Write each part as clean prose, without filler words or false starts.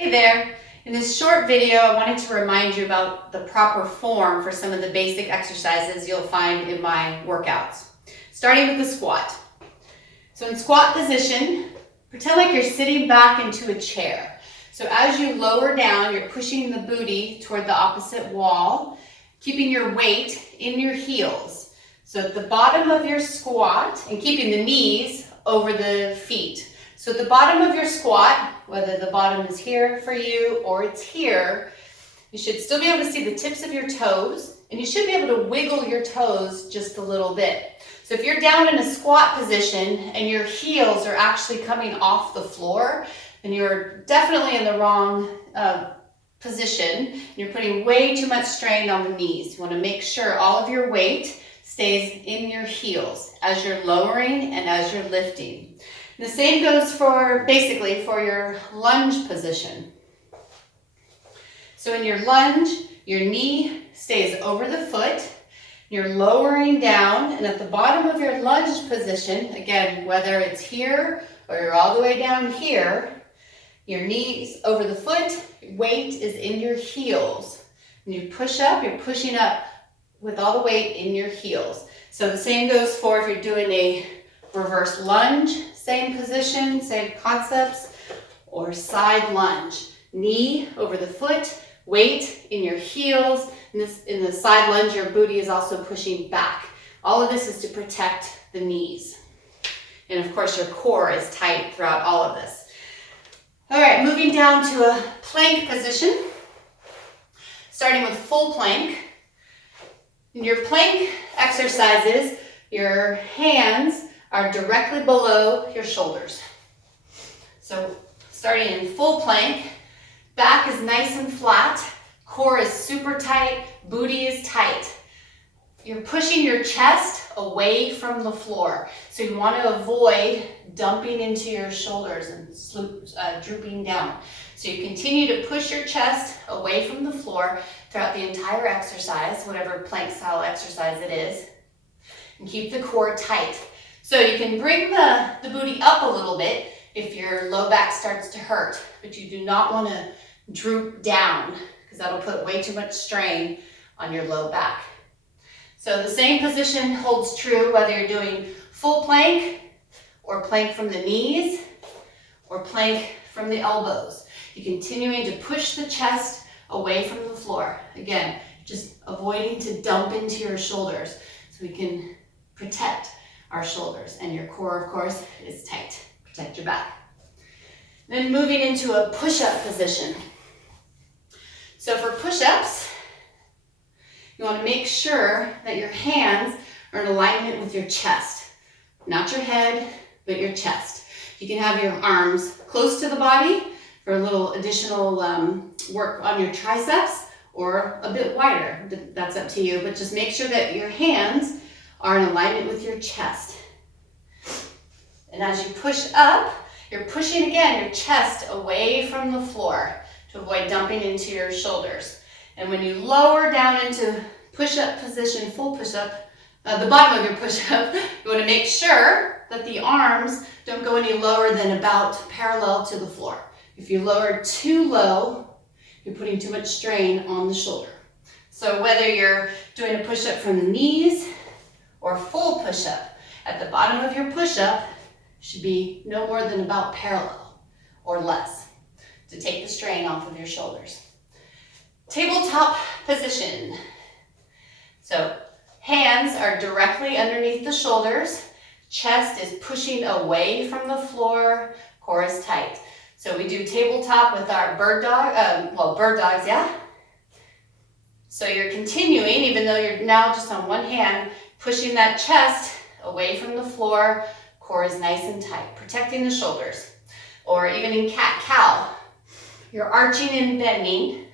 Hey there! In this short video, I wanted to remind you about the proper form for some of the basic exercises you'll find in my workouts. Starting with the squat. So in squat position, pretend like you're sitting back into a chair. So as you lower down, you're pushing the booty toward the opposite wall, keeping your weight in your heels. So at the bottom of your squat, and keeping the knees over the feet. So at the bottom of your squat, whether the bottom is here for you or it's here, you should still be able to see the tips of your toes, and you should be able to wiggle your toes just a little bit. So if you're down in a squat position and your heels are actually coming off the floor, then you're definitely in the wrong position. You're putting way too much strain on the knees. You want to make sure all of your weight stays in your heels as you're lowering and as you're lifting. The same goes for basically for your lunge position. So in your lunge, your knee stays over the foot, you're lowering down, and at the bottom of your lunge position, again, whether it's here or you're all the way down here, your knees over the foot, weight is in your heels. When you push up, you're pushing up with all the weight in your heels. So the same goes for if you're doing a reverse lunge, same position, same concepts, or side lunge. Knee over the foot, weight in your heels. In the side lunge, your booty is also pushing back. All of this is to protect the knees. And of course, your core is tight throughout all of this. All right, moving down to a plank position. Starting with full plank. In your plank exercises, your hands are directly below your shoulders. So starting in full plank, back is nice and flat, core is super tight, booty is tight. You're pushing your chest away from the floor. So you want to avoid dumping into your shoulders and drooping down. So you continue to push your chest away from the floor throughout the entire exercise, whatever plank style exercise it is, and keep the core tight. So you can bring the booty up a little bit if your low back starts to hurt, but you do not want to droop down because that'll put way too much strain on your low back. So the same position holds true whether you're doing full plank or plank from the knees or plank from the elbows. You're continuing to push the chest away from the floor. Again, just avoiding to dump into your shoulders so we can protect our shoulders, and your core, of course, is tight. Protect your back. Then moving into a push-up position. So for push-ups, you want to make sure that your hands are in alignment with your chest. Not your head, but your chest. You can have your arms close to the body for a little additional work on your triceps, or a bit wider. That's up to you, but just make sure that your hands are in alignment with your chest. And as you push up, you're pushing again your chest away from the floor to avoid dumping into your shoulders. And when you lower down into push-up position, full push-up, the bottom of your push-up, you want to make sure that the arms don't go any lower than about parallel to the floor. If you lower too low, you're putting too much strain on the shoulder. So whether you're doing a push-up from the knees or full push-up, at the bottom of your push-up should be no more than about parallel or less to take the strain off of your shoulders. Tabletop position. So hands are directly underneath the shoulders, chest is pushing away from the floor, core is tight. So we do tabletop with our bird dogs, yeah? So you're continuing, even though you're now just on one hand, pushing that chest away from the floor, core is nice and tight, protecting the shoulders. Or even in cat-cow, you're arching and bending,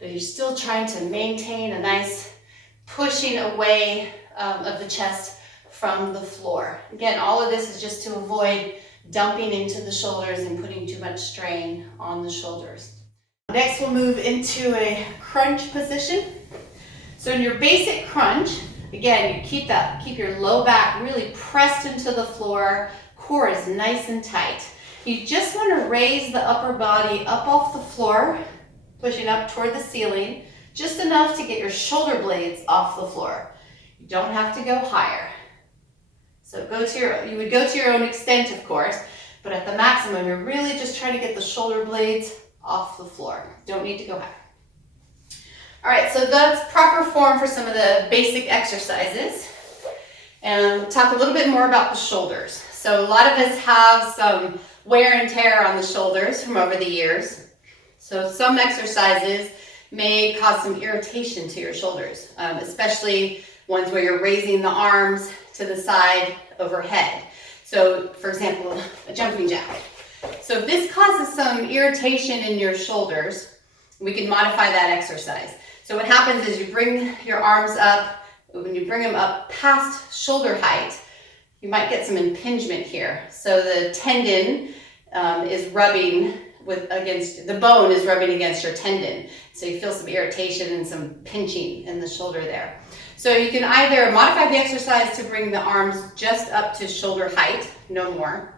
but you're still trying to maintain a nice pushing away of the chest from the floor. Again, all of this is just to avoid dumping into the shoulders and putting too much strain on the shoulders. Next, we'll move into a crunch position. So in your basic crunch, again, you keep your low back really pressed into the floor, core is nice and tight. You just want to raise the upper body up off the floor, pushing up toward the ceiling, just enough to get your shoulder blades off the floor. You don't have to go higher. So you would go to your own extent, of course, but at the maximum, you're really just trying to get the shoulder blades off the floor. Don't need to go higher. All right, so that's proper form for some of the basic exercises. And we'll talk a little bit more about the shoulders. So a lot of us have some wear and tear on the shoulders from over the years. So some exercises may cause some irritation to your shoulders, especially ones where you're raising the arms to the side overhead. So for example, a jumping jack. So if this causes some irritation in your shoulders, we can modify that exercise. So what happens is you bring your arms up. When you bring them up past shoulder height, you might get some impingement here. So the tendon is rubbing against, the bone is rubbing against your tendon. So you feel some irritation and some pinching in the shoulder there. So you can either modify the exercise to bring the arms just up to shoulder height, no more.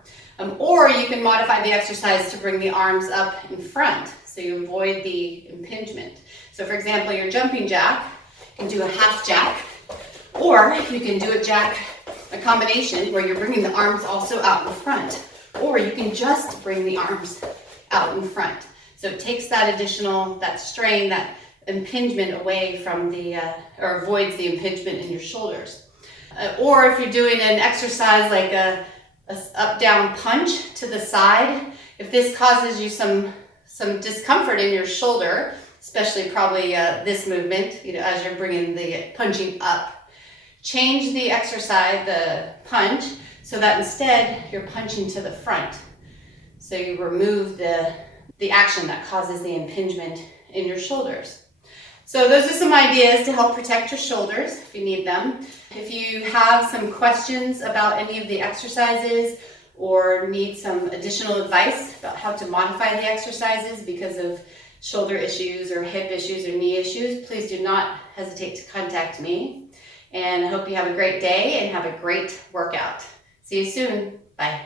Or you can modify the exercise to bring the arms up in front, so you avoid the impingement. So for example, your jumping jack, you can do a half jack, or you can do a combination where you're bringing the arms also out in front, or you can just bring the arms out in front. So it takes that that strain, that impingement away from or avoids the impingement in your shoulders. Or if you're doing an exercise like a up-down punch to the side, if this causes you some discomfort in your shoulder, especially probably this movement, as you're bringing the punching up, change the exercise, the punch, so that instead you're punching to the front. So you remove the action that causes the impingement in your shoulders. So those are some ideas to help protect your shoulders if you need them. If you have some questions about any of the exercises or need some additional advice about how to modify the exercises because of shoulder issues or hip issues or knee issues, please do not hesitate to contact me. And I hope you have a great day and have a great workout. See you soon. Bye.